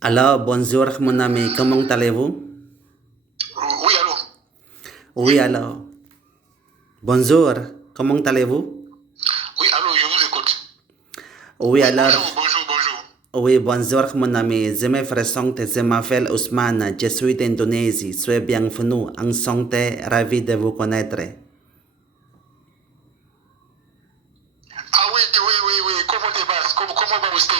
Alors, bonjour mon ami, comment allez-vous? Oui, allô? Oui, alors. Bonjour, comment allez-vous? Oui, allô, je vous écoute. Oui, Oui, alors. bonjour. Oui, bonjour mon ami, je me présente, je m'appelle Ousmane, je suis d'Indonésie, soyez bienvenue, enchanté, ravi de vous connaître. Ah oui, ¿cómo te vas? ¿Cómo va usted?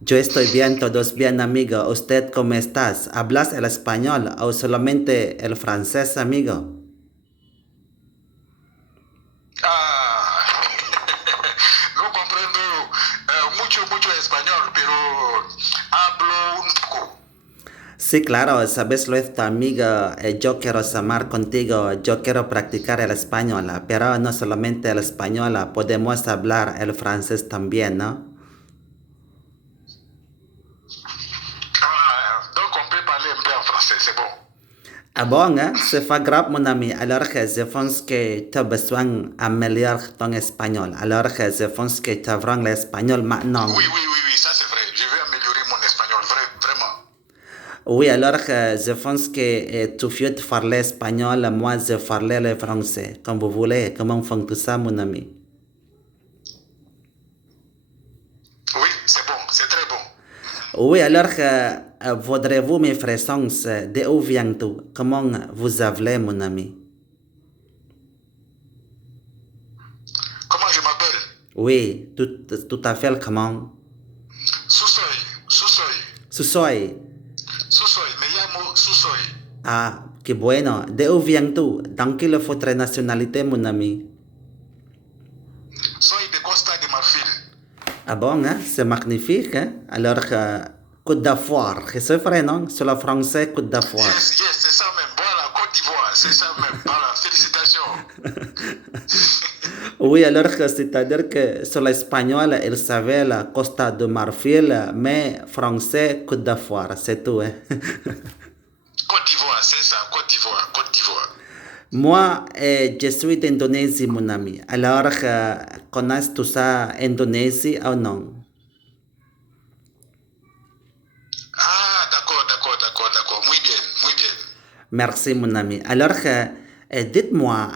Yo estoy bien, todos bien, amigo. ¿Usted cómo estás? ¿Hablas el español o solamente el francés, amigo? Ah, no comprendo mucho español, pero hablo un poco. Sí, claro, sabes esto, amiga. Yo quiero amar contigo, yo quiero practicar el español, pero no solamente el español, podemos hablar el francés también, ¿no? Ah, donc on peut parler un peu en français, c'est bon. Ah bon, hein? C'est pas grave, mon ami. Alors que je pense que tu as besoin d'améliorer ton espagnol. Alors que je pense que tu apprends l'espagnol maintenant. Oui, ça c'est vrai. Je vais améliorer mon espagnol, vraiment. Oui, alors que je pense que tu veux parler espagnol, moi je parle le français. Comme vous voulez, comment on fait tout ça, mon ami? Oui, c'est bon, c'est très bon. Oui, alors que voudrez-vous mes fréquences de où viens-tu? Comment vous appelez, mon ami? Comment je m'appelle? Oui, tout à fait comment? Susoy. Susoy. Susoy, me llamo Susoy. Ah, qué bueno. ¿De où viens-tu? Dans quelle votre nationalité, mon ami? Soy de Costa de Marfil. Ah bon, hein? C'est magnifique, hein? Alors que Côte d'Ivoire, c'est vrai, non? Sur le français, Côte d'Ivoire. Yes, c'est ça même. Voilà, Côte d'Ivoire, c'est ça même. Voilà, félicitations. Oui, alors que c'est-à-dire que sur l'espagnol, il savait la Costa de Marfil, mais français, Côte d'Ivoire, c'est tout, hein? Côte d'Ivoire, c'est ça, Côte d'Ivoire. Moi, je suis d'Indonésie, mon ami. Alors, connais-tu ça, Indonésie ou non? Ah, d'accord. Muy bien. Merci, mon ami. Alors, dites-moi,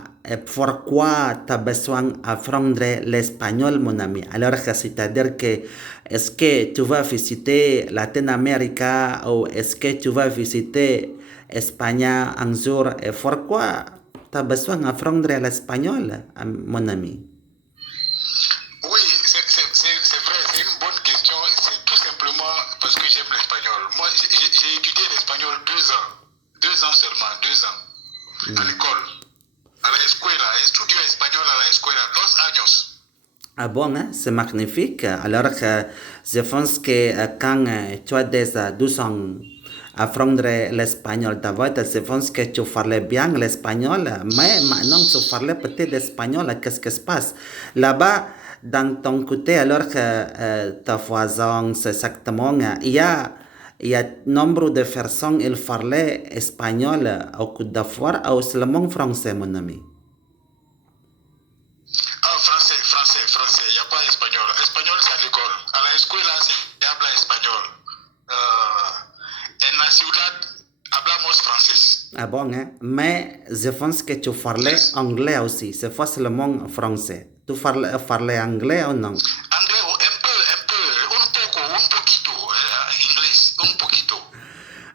pourquoi tu as besoin d'apprendre l'espagnol, mon ami? Alors, c'est-à-dire que, est-ce que tu vas visiter Latin America ou est-ce que tu vas visiter Espagne un jour? Et pourquoi tu as besoin d'apprendre l'espagnol, mon ami? Oui, c'est vrai, c'est une bonne question. C'est tout simplement parce que j'aime l'espagnol. Moi, j'ai étudié l'espagnol 2 ans. 2 ans seulement, 2 ans. À l'école. A la escuela. Estudio español a la escuela. 2 años. Ah bon, hein? C'est magnifique. Alors, je pense que quand tu as déjà 12 ans à apprendre l'espagnol d'abord, je pense que tu parlais bien l'espagnol, mais maintenant tu parlais peut-être l'espagnol, qu'est-ce qui se passe? Là-bas, dans ton côté, alors que ta voisin, c'est exactement, il y a nombre de personnes qui parlaient espagnol au Côte d'Ivoire ou seulement français, mon ami? Ah, français. Il n'y a pas espagnol. Espagnol, c'est à l'école. A la escuela se habla español. En la ciudad hablamos francés. Ah bon, hein? Mais je pense que tu parlais Yes. anglais aussi, c'est pas seulement français. Tu parlais anglais ou non? Anglais, un poquito, inglés, un poquito.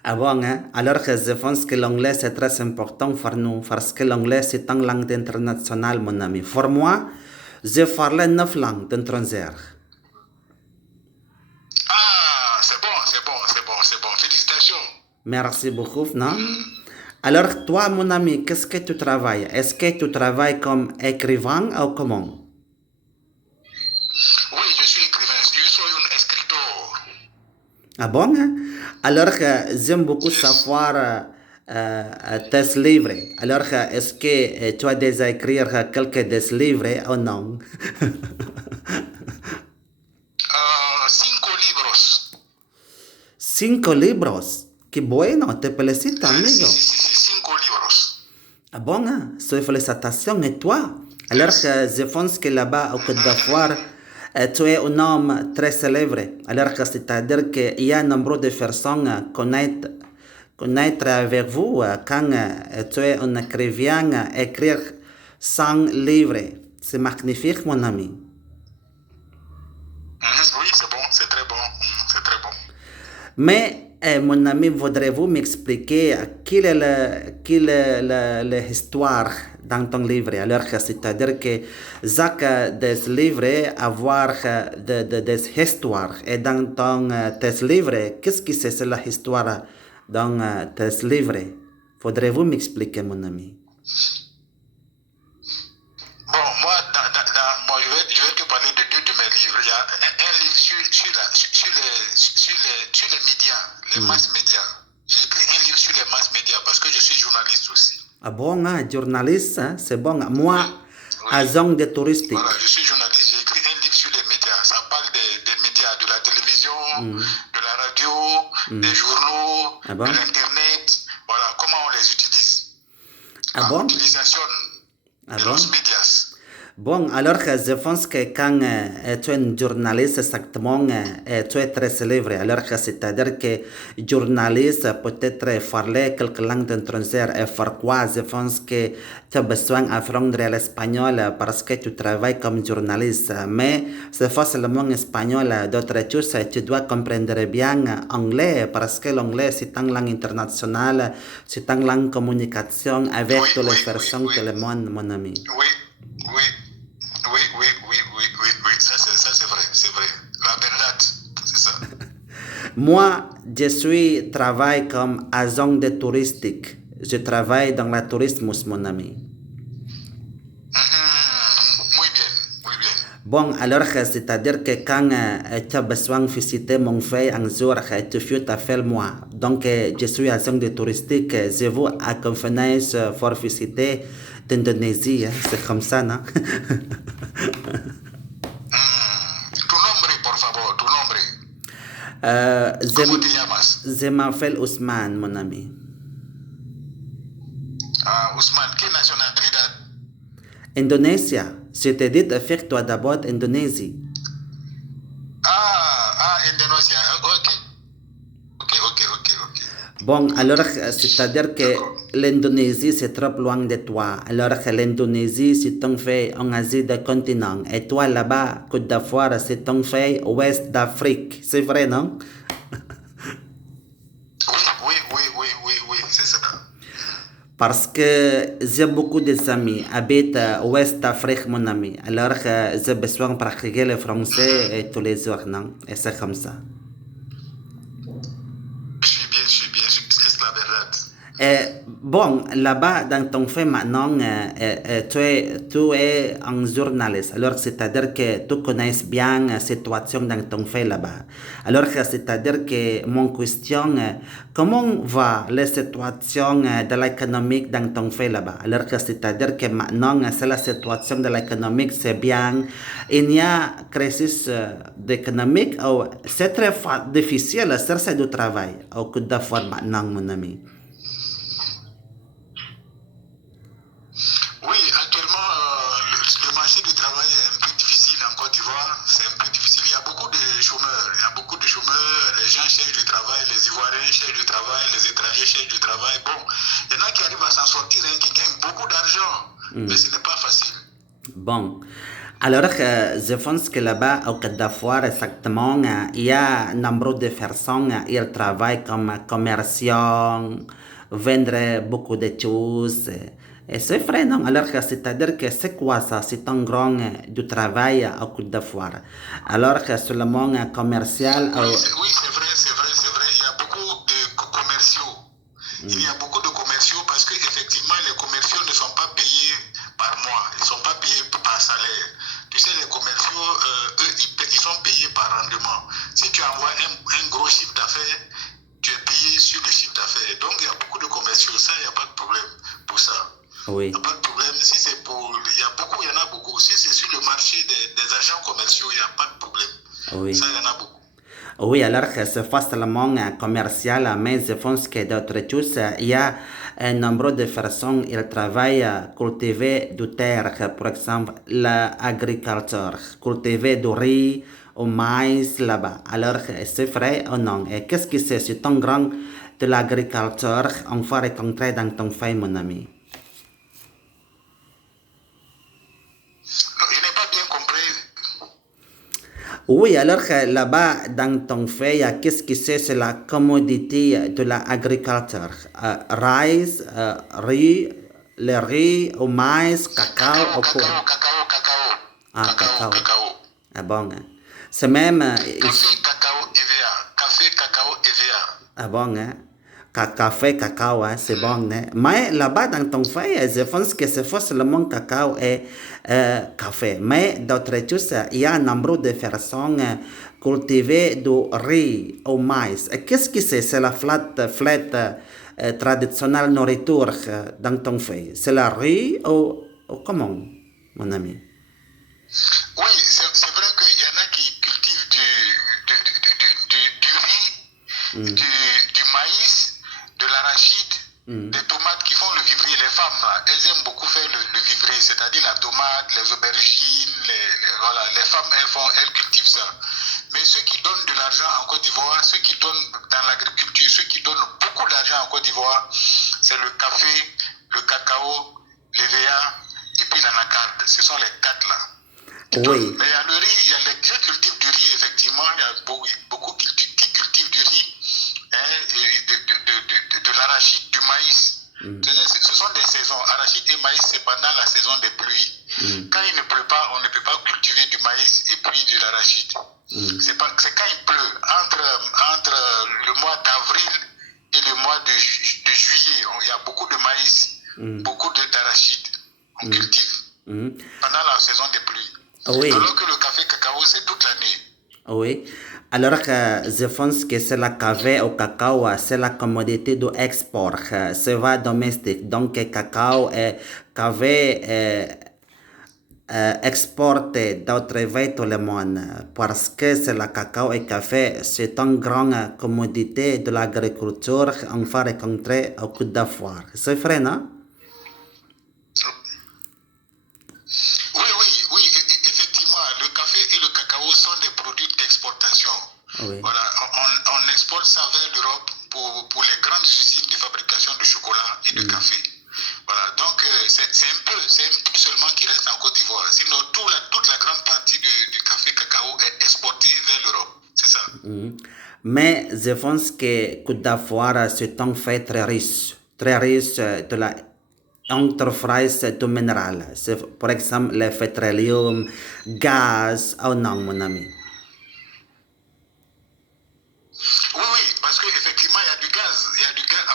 Ah bon, hein? Alors que je pense que l'anglais c'est très important pour nous, parce que l'anglais c'est une langue internationale, mon ami. Pour moi, je parlais 9 langues étrangères. Ah, c'est bon. Félicitations. Merci beaucoup, non? Alors toi, mon ami, qu'est-ce que tu travailles? Est-ce que tu travailles comme écrivain ou comment? Oui, je suis écrivain. Je suis un escritor. Ah bon, hein? Alors que j'aime beaucoup savoir tes livres. Alors que est-ce que tu as déjà écrit quelques des livres ou non? 5 libros. 5 libros. Qué bueno, te felicito, amigo. Sí, 5 libros. Ah bon, hein? Soy félicitations et toi? Alors Yes. que je pense que là-bas au Côte d'Ivoire, tu es un homme très célèbre. Alors que c'est-à-dire qu'il y a nombre de personnes connaître avec vous quand tu es un écrivain, écrire 100 livres. C'est magnifique, mon ami. Oui, c'est bon, c'est très bon, c'est très bon. Mais, mon ami, voudrez-vous m'expliquer quelle est l'histoire dans ton livre? Alors, c'est-à-dire que chaque des livres avoir des histoires. Et dans tes livres, qu'est-ce que c'est la histoire dans tes livres? Voudrez-vous m'expliquer, mon ami? Bon, moi, moi je vais te parler de deux de mes livres. Il y a un livre sur les médias, les mass médias. J'ai écrit un livre sur les mass médias parce que je suis journaliste aussi. Ah bon, hein, journaliste, hein, c'est bon. Moi, Oui. agent de touristique. Voilà, je suis journaliste, j'ai écrit un livre sur les médias. Ça parle des médias, de la télévision, de la radio, des journaux, Ah bon? de l'Internet. Voilà, comment on les utilise. Ah bon? L'utilisation Ah de bon? los médias. Bon, alors je pense que quand tu es un journaliste, exactement, tu es très célèbre. Alors que c'est-à-dire que journaliste peut-être parler quelques langues étrangères et faire quoi? Je pense que tu as besoin d'apprendre l'espagnol parce que tu travailles comme journaliste. Mais c'est pas seulement espagnol, d'autres choses, tu dois comprendre bien anglais parce que l'anglais c'est une langue internationale, c'est une langue de communication avec toutes les personnes de le monde, mon ami. Oui, ça c'est vrai. La verdad, c'est ça. Moi, je travaille comme agent de touristique. Je travaille dans le tourisme, mon ami. Muy bien. Bon, alors, c'est-à-dire que quand tu as besoin de visiter mon pays un jour, tu fais t'appeler moi. Donc, je suis agent de touristique. Je vous accompagne pour visiter l'Indonésie. C'est comme ça, non? Tu nombre, por favor, tu nombre. ¿Cómo te llamas? Je m'appelle Ousmane, mon ami. Ousmane, ¿qué nacionalidad? Indonésia. Je te dis de faire toi d'abord Indonésie. Indonésia. Ok. Bon, alors, c'est-à-dire que l'Indonésie, c'est trop loin de toi. Alors que l'Indonésie, c'est un fait en Asie du continent. Et toi, là-bas, Côte d'Ivoire, c'est un fait ouest d'Afrique. C'est vrai, non? Oui, c'est ça. Parce que j'ai beaucoup d'amis qui habitent ouest d'Afrique, mon ami. Alors que j'ai besoin de pratiquer le français tous les jours, non? Et c'est comme ça. Je suis bien, c'est la verdad. Bon, là-bas, dans ton fait maintenant, tu es un journaliste. Alors, c'est-à-dire que tu connais bien la situation dans ton fait là-bas. Alors, c'est-à-dire que mon question, comment va la situation de l'économie dans ton fait là-bas? Alors, c'est-à-dire que maintenant, c'est la situation de l'économie, c'est bien. Il y a une crise économique, c'est très difficile de chercher du travail au Côte d'Ivoire maintenant, mon ami. Oui, actuellement, le marché du travail est un peu difficile en Côte d'Ivoire. C'est un peu difficile. Il y a beaucoup de chômeurs. Les gens cherchent du travail. Les Ivoiriens cherchent du travail. Les étrangers cherchent du travail. Bon, il y en a qui arrivent à s'en sortir, qui gagnent beaucoup d'argent. Mais ce n'est pas facile. Bon. Alors, je pense que là-bas, au Côte d'Ivoire, exactement, il y a un nombre de personnes qui travaillent comme commerçants, vendre beaucoup de choses. Et c'est vrai, non? Alors, c'est-à-dire que c'est quoi ça? C'est un grand du travail au Côte d'Ivoire. Alors que seulement commercial... Oui, c'est vrai. Il y a beaucoup de commerciaux. Il y a beaucoup de commerciaux parce qu'effectivement, les commerciaux ne sont pas payés par mois. Ils ne sont pas payés par salaire. Tu sais, les commerciaux, eux, ils sont payés par rendement. Si tu envoies un gros chiffre d'affaires, tu es payé sur le chiffre d'affaires. Donc, il y a beaucoup de commerciaux. Ça, il n'y a pas de problème pour ça. Oui. Il n'y a pas de problème. Si c'est pour... il y en a beaucoup. Si c'est sur le marché des agents commerciaux, il n'y a pas de problème. Oui. Ça, il y en a beaucoup. Oui, alors que c'est facilement commercial, mais je pense que d'autres choses, il y a un nombre de personnes qui travaillent à cultiver du terre, par exemple l'agriculture, cultiver du riz ou maïs là-bas. Alors, c'est vrai ou non? Et qu'est-ce que c'est un grand de l'agriculture on va rencontrer dans ton pays, mon ami? Non, je n'ai pas bien compris. Oui, alors que là-bas, dans ton pays, qu'est-ce que c'est la commodité de l'agriculture? Rice, riz, le riz, au maïs, cacao, Cacao, au quoi? cacao, cacao, cacao. Ah, Cacao, cacao. cacao. Ah bon, hein. C'est même... Café, cacao, EVA. Café, cacao, EVA. Ah bon, hein. Café, cacao, hein, c'est bon, hein. Mais là-bas, dans ton pays, je pense que c'est forcément cacao et café. Mais d'autres choses, il y a un nombre de personnes cultiver du riz au maïs. Et qu'est-ce que c'est? C'est la fête traditionnelle nourriture dans ton pays. C'est la riz ou comment, mon ami? Oui, c'est vrai qu'il y en a qui cultivent du riz, du maïs, de l'arachide, des tomates qui font le vivrier. Les femmes, là, elles aiment beaucoup faire le vivrier, c'est-à-dire la tomate, les aubergines, voilà, les femmes, elles cultivent ça. Mais ceux qui donnent de l'argent en Côte d'Ivoire, ceux qui donnent dans l'agriculture, ceux qui donnent beaucoup d'argent en Côte d'Ivoire, c'est le café, le cacao, l'EVA et puis l'anacarde. Ce sont les quatre là. Oui. Mais il y a le riz, il y a les gens qui cultivent du riz, effectivement, il y a beaucoup qui cultivent du riz, hein, et de l'arachide, du maïs. Ce sont des saisons. Arachide et maïs, c'est pendant la saison des pluies. Quand il ne pleut pas, on ne peut pas cultiver du maïs et puis de l'arachide. C'est quand il pleut, entre le mois d'avril et le mois de juillet, il y a beaucoup de maïs, beaucoup d'arachide. On cultive pendant la saison des pluies. Oui. Alors que le café cacao, c'est toute l'année. Oui. Alors que je pense que c'est la café au cacao, c'est la commodité d'export, c'est pas domestique. Donc, cacao et café exporté d'autres pays tout le monde parce que c'est le cacao et café, c'est une grande commodité de l'agriculture. On va rencontrer au Côte d'Ivoire. C'est vrai, non? Oui, effectivement, le café et le cacao sont des produits d'exportation. Oui. Voilà, on exporte ça vers l'Europe pour les grandes usines de fabrication de chocolat et de café. Voilà, donc c'est un peu seulement qui reste en Côte d'Ivoire. Sinon, toute la grande partie du café cacao est exportée vers l'Europe. C'est ça. Mais je pense que Côte d'Ivoire, c'est un fait très riche de la entreprise de minéral. C'est, par exemple, le pétrole, gaz, ou non, mon ami? Oui, parce qu'effectivement, il y a du gaz.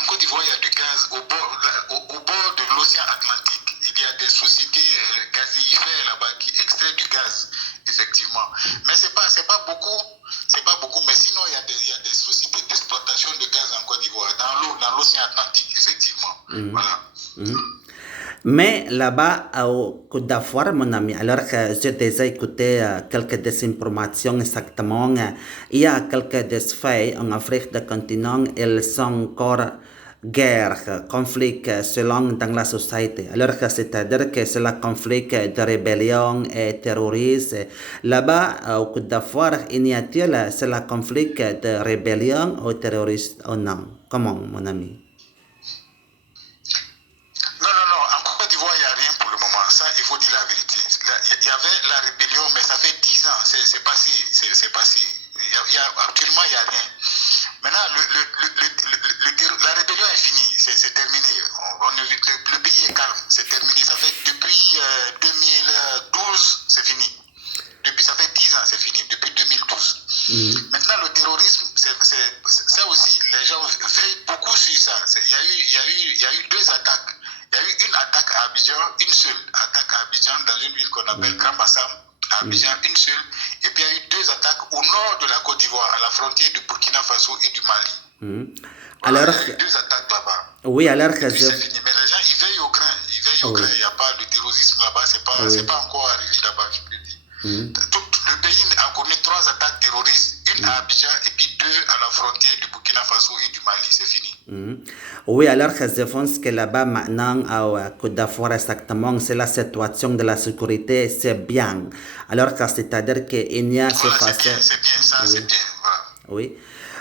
En Côte d'Ivoire, il y a du gaz au bord de l'océan Atlantique. Il y a des sociétés gazifères là-bas qui extraient du gaz, effectivement. Mais c'est pas beaucoup, mais sinon, il y a des sociétés d'exploitation de gaz en Côte d'Ivoire, dans l'océan Atlantique, effectivement. Voilà. Mais là-bas, au Côte d'Ivoire, mon ami, alors que j'ai déjà écouté quelques désinformations exactement, il y a quelques faits en Afrique du continent, ils sont encore guerre, conflit selon dans la société. Alors que c'est-à-dire que c'est le conflit de rébellion et terrorisme. Là-bas, au Côte d'Ivoire, il y a-t-il c'est le conflit de rébellion ou terroriste ou non? Comment, mon ami? Non, en Côte d'Ivoire, il n'y a rien pour le moment. Ça, il faut dire la vérité. Il y avait la rébellion, mais ça fait 10 ans, c'est passé. Actuellement, il n'y a rien. Maintenant, la rébellion est finie, c'est terminé. Le pays est calme, c'est terminé. Ça fait depuis 2012, c'est fini. Ça fait 10 ans, c'est fini, depuis 2012. Maintenant, le terrorisme, ça aussi, les gens veillent beaucoup sur ça. Il y a eu deux attaques. Il y a eu une attaque à Abidjan, une seule attaque à Abidjan, dans une ville qu'on appelle Grand Bassam, à Abidjan, une seule. Et puis il y a eu deux attaques au nord de la Côte d'Ivoire, à la frontière du Burkina Faso et du Mali. Voilà, il y a eu deux attaques là-bas. Oui, alors que c'est fini. Mais les gens, ils veillent au grain. Il n'y a pas de terrorisme là-bas, c'est pas encore arrivé là-bas, je peux dire. Le pays a connu 3 attaques terroristes. Une à Abidjan et puis 2 à la frontière du Burkina Faso et du Mali, c'est fini. Oui, alors je pense que là-bas maintenant, à Côte d'Ivoire exactement, c'est la situation de la sécurité, c'est bien. Alors que c'est-à-dire qu'il n'y a ce Voilà, facteur. c'est bien, ça Oui. c'est bien. Voilà. Oui.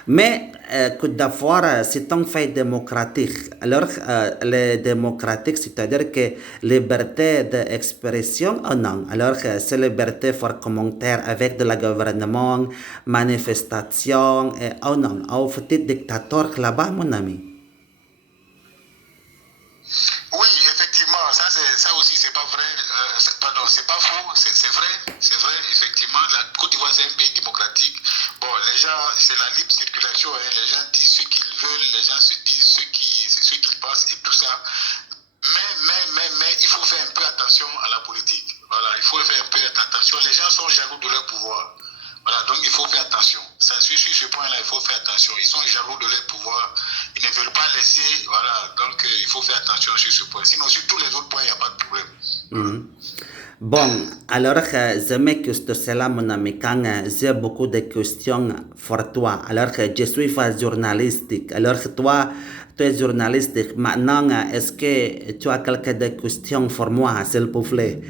Mais Côte d'Ivoire, c'est un fait démocratique. Alors, les démocratiques, c'est-à-dire que liberté d'expression, oh non. Alors, c'est liberté pour commentaire avec de la gouvernement, manifestation, et oh non, oh petit dictateur là-bas, mon ami. Oui, effectivement, ça aussi c'est pas vrai. Pardon, c'est pas faux, c'est vrai, effectivement. La Côte d'Ivoire c'est un pays démocratique. Bon, les gens, c'est la libre circulation, hein, les gens disent ce qu'ils veulent, les gens se disent ce qu'ils pensent et tout ça. Mais il faut faire un peu attention à la politique. Voilà, il faut faire un peu attention. Les gens sont jaloux de leur pouvoir. Voilà, donc il faut faire attention. Ça, sur ce point-là, il faut faire attention. Ils sont jaloux de leur pouvoir. Ils ne veulent pas laisser. Voilà, donc il faut faire attention sur ce point. Sinon, sur tous les autres points, il n'y a pas de problème. Bon, alors je m'excuse cela, mon ami, quand j'ai beaucoup de questions pour toi. Alors je suis pas journalistique. Alors toi, tu es journalistique. Maintenant, est-ce que tu as quelques questions pour moi, s'il vous plaît?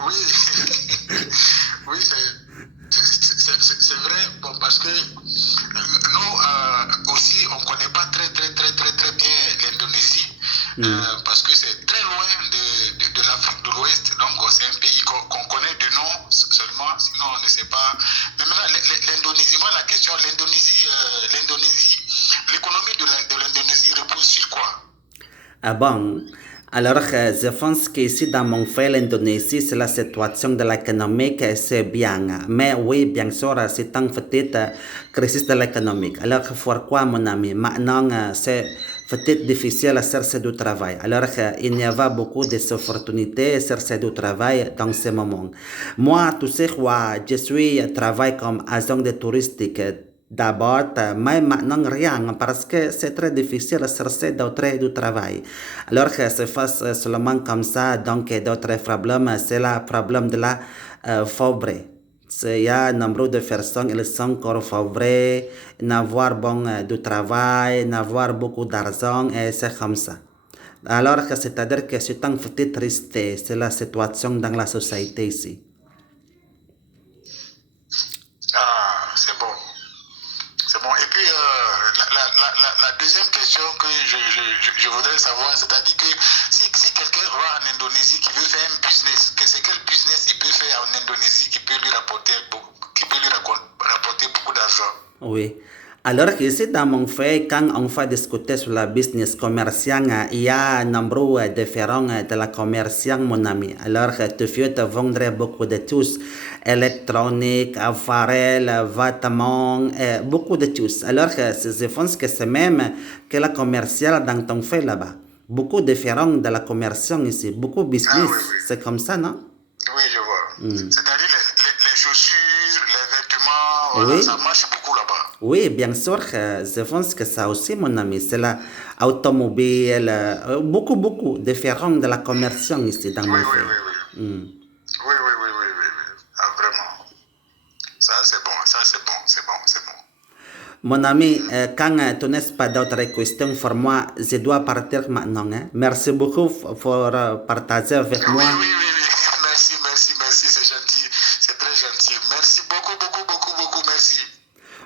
Oui, oui, c'est vrai, bon, parce que nous aussi, on ne connaît pas très bien l'Indonésie, parce que c'est très loin de l'Afrique de l'Ouest, donc c'est un pays qu'on connaît de nom seulement, sinon on ne sait pas. Mais maintenant, l'Indonésie, moi la question, l'Indonésie, l'économie de l'Indonésie repose sur quoi? Ah bon, alors je pense qu'ici dans mon fait, l'Indonésie, c'est la situation de l'économie, c'est bien. Mais oui, bien sûr, c'est une petite crise de l'économie. Alors pourquoi, mon ami? Maintenant, c'est peut-être difficile à chercher du travail. Alors il n'y a pas beaucoup d'opportunités à chercher du travail dans ce moment. Moi, tu sais quoi, je suis travaille comme agent de touristique. D'abord, mais maintenant rien, parce que c'est très difficile de chercher d'autres du travail. Alors que se fasse seulement comme ça, donc d'autres problèmes, c'est le problème de la pauvreté. Il y a un nombre de personnes, elles sont encore pauvres, n'avoir bon du travail, n'avoir beaucoup d'argent, et c'est comme ça. Alors que c'est-à-dire que c'est un petit triste, c'est la situation dans la société ici. Ah, c'est bon. C'est bon. Et puis, la deuxième question que je voudrais savoir, c'est-à-dire que si quelqu'un va en Indonésie qui veut faire un business, c'est quel business il peut faire en Indonésie qui peut lui rapporter beaucoup d'argent? Oui. Alors ici, dans mon fait, quand on va discuter sur la business commerciale, il y a un nombre différent de la commerciale, mon ami. Alors, tu veux te vendre beaucoup de choses électroniques, appareils, vêtements, beaucoup de choses. Alors, je pense que c'est même que la commerciale dans ton fait là-bas. Beaucoup différent de la commerciale ici. Beaucoup de business. Ah, oui, oui. C'est comme ça, non? Oui, je vois. C'est-à-dire les chaussures, les vêtements, voilà, Oui. ça marche beaucoup là-bas. Oui, bien sûr, je pense que ça aussi, mon ami, c'est l'automobile, beaucoup différent de la commerciale ici dans mon Oui, fait. oui. Ah, vraiment. Ça, c'est bon, c'est bon. Mon ami, quand tu n'as pas d'autres questions pour moi, je dois partir maintenant. Hein. Merci beaucoup pour partager avec moi. Oui. Merci, c'est gentil. C'est très gentil. Merci beaucoup, merci.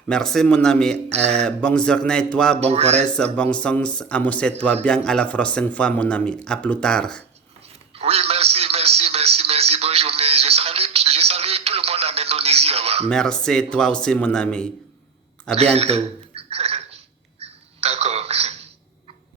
Merci, mon ami. Bonne journée, toi, bon courage, bon sens. Amuse-toi bien. À la prochaine fois, mon ami. À plus tard. Oui, merci. Bonne journée. Je salue tout le monde en Indonésie là-bas. Merci, toi aussi, mon ami. À bientôt.